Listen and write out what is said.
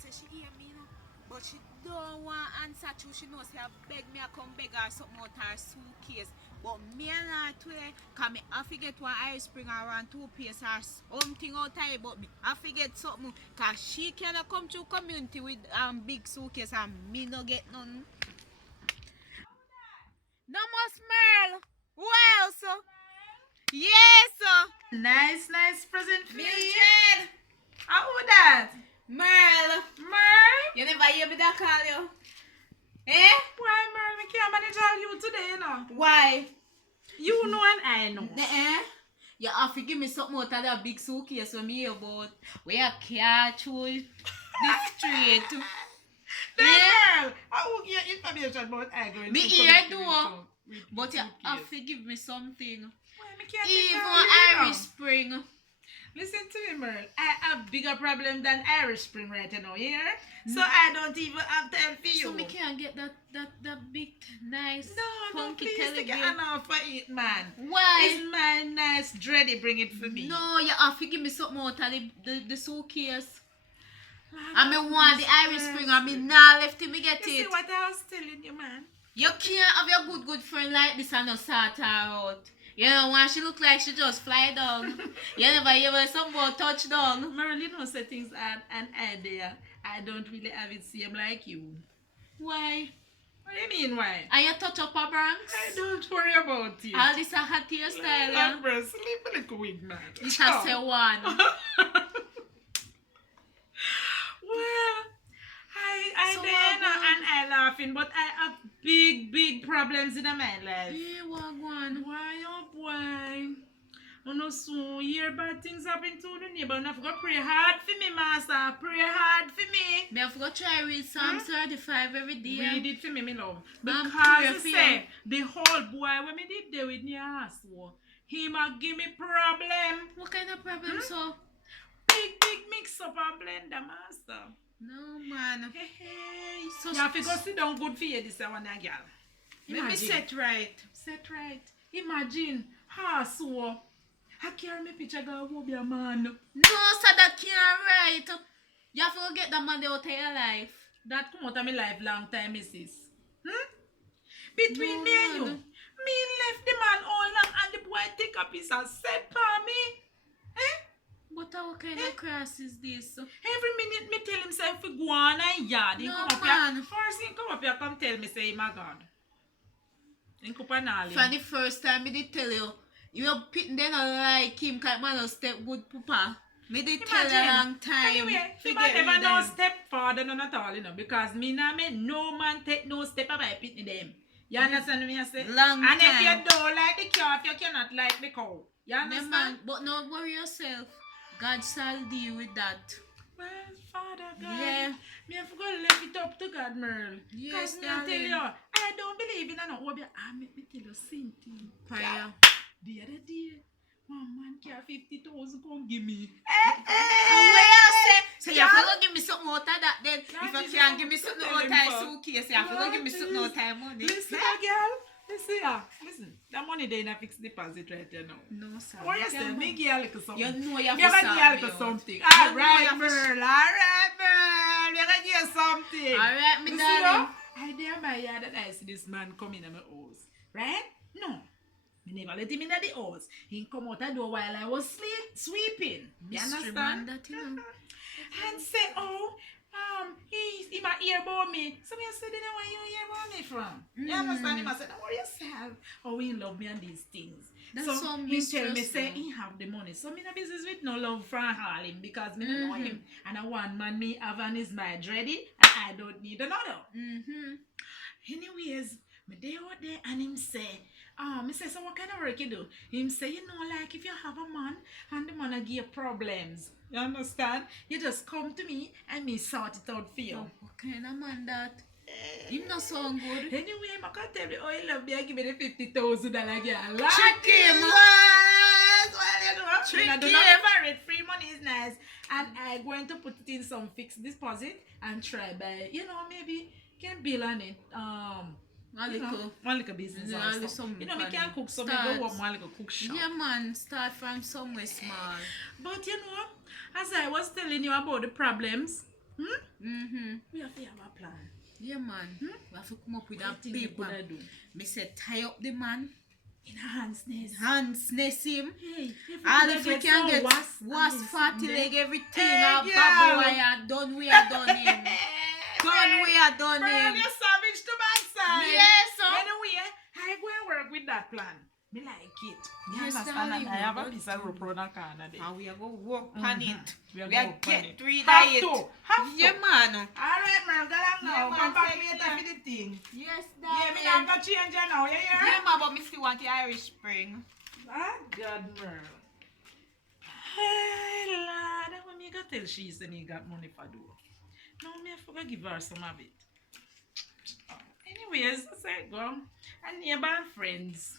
say she hear me, you know. But she don't want answer to. She knows say I beg me I come beg her something out her suitcase. But me and her today, cause me I forget one Irish Spring around 2 piece or something out here, but me I forget something. Cause she cannot come to community with big suitcase and me no get none. No more smell. Who else? Yes. Nice present for you. Mildred. How would that? Merle. Merle? You never hear me that call you? Eh? Why, Merle? We can't manage all you today, you know. Why? You know and I know. Eh? You have to give me something out of that big suitcase when me hear about where I catch through the street. Then, Yeah. Merle, I will get information about I going Me to hear community do, with but you suitcase. have to give me something. Why, me can't take Even care of you, Irish know. Spring. Listen to me, Merle. I have bigger problem than Irish Spring right now, you hear? So I don't even have time for you. So me can't get that big, nice, no, funky please take television. an offer it, man. Why? It's my nice dready, bring it for me. No, you have to give me something out of the suitcase. Lord I mean, have want the mercy. Irish Spring, I mean, now left till me get You see it. what I was telling you, man? You can't have your good friend like this and not sort her out. You know, when she look like she just fly down. You never hear some about touchdown. Merle, you know, say things are an idea. I don't really have it same like you. Why? What do you mean, why? And you touch up her branks? I don't worry about it. All this a hot hairstyle, yeah? Merle, sleep a little wig, man. It's a say one. Well, I So there what now one? and I laughing, but I have big problems in my life. Yeah, what one? Why, oh boy? Oh no, so hear bad things happen to the neighbor. And I forgot pray hard for me, master. Pray hard for me. Me have to go try read Psalm 35 every day. Read it for me, me love. I'm Because you praying. say, the whole boy when me did there with me ass, him a give me problem. What kind of problem, so? Big mix up and blender, master. No, man. Hey, So you have to go sit down good for you this one, girl. Let me set right. Set right. Imagine, so I carry me picture go who be a man. No, sir, that can't right. You have to get that man out of your life. That come out of my life long time, missus. Between No, me and you, man. me left the man all long and the boy take a piece and set for me. Eh? But what kind of cross is this? Every minute me tell himself to go on and yard. He No, come up man. here. First he come up here come tell me say my God. He come up and From the first time, I did tell you, you pitting them like him, because man will step good papa. Me did tell you a long time. Anyway, he Forget never me no then. step further none at all, you know, because me nah make no man take no step about pitting them. You understand me I say? Long and time. if you don't like the calf, you cannot like the cow. You Yeah, understand? man, but don't worry yourself. God shall deal with that. Well, Father God, Yeah. me have to go left it up to God, Merle. Yes, Because me I tell darling. you, I don't believe in no Obi. Make me tell you something. Prayer. The other day, one man care 50,000 come give me. And where you say? So you have to go give me something out of that then. Lord If you Jesus, can't give me something tell out him of for. suitcase, you have to go Lord give me something out of money. Listen, girl. Listen, listen. That money they in a fixed deposit right there now. No, sir. What you say? Me give you a little something. You know you have Me to gonna sort give you a me little out. something. You know you Alright, have to Merle. Alright, Merle. Me gonna give you something. Alright, me You see darling. now? I dare my yard that I see this man come in my house. Right? No. Me never let him in the house. He come out the door while I was sweeping. You Mystery man understand? that you know. And say, oh, he might hear about me. So me say, then where you hear about me from? You understand? He might say, don't worry yourself. Oh, he love me and these things. That's so so he tell me, mistress, say, though. he have the money. So me no business with no love from all him because me don't know him. And I one man me have and is my dready and I don't need another. Anyways, me day out there and him say, me say, so what kind of work you do? Him say, you know, like if you have a man and the man a give you problems, you understand? You just come to me and me sort it out for you. Oh, what kind of man that? Him not sound good. Anyway, I can't tell you, oh, he love me and give me the $50,000 girl. Trick him. Yes, well, you know, Trick I do him. not ever it. Free money is nice. And I'm going to put it in some fixed deposit and try by, you know, maybe can bill on it. One little business Yeah, or little stuff. something You know, me funny. can't cook, so me Start. go up one little cook shop. Yeah, man, start from somewhere small. But you know, as I was telling you about the problems, We have to have a plan. Yeah, man. We have to come up with What that thing you paper. gonna do? Me say tie up the man, In a hand's nest. harness him. Hey, All if we can get was fatty leg, everything, a bubble wire, done we are done him. Done we are done Girl, him. you're savage to my side. Yes, sir. Anyway, I go and work with that plan. Me like it. Me Yes, understand darling, and I have a we piece of rope around the corner there. And we are going to work on it. We are We gonna are work on get it. rid Have of it. to. Have Yeah, to. man. Alright, man, go along now. Yeah, man, Come back take later care. for the thing. Yes, Yeah, me not gonna change you now, you hear? Yeah, man, but me still want the Irish Spring. Ah, God, Merle. Hey, lad, when me go tell she said he got money for do. Now me have to give her some of it. Anyways, I say go. And neighbor and friends.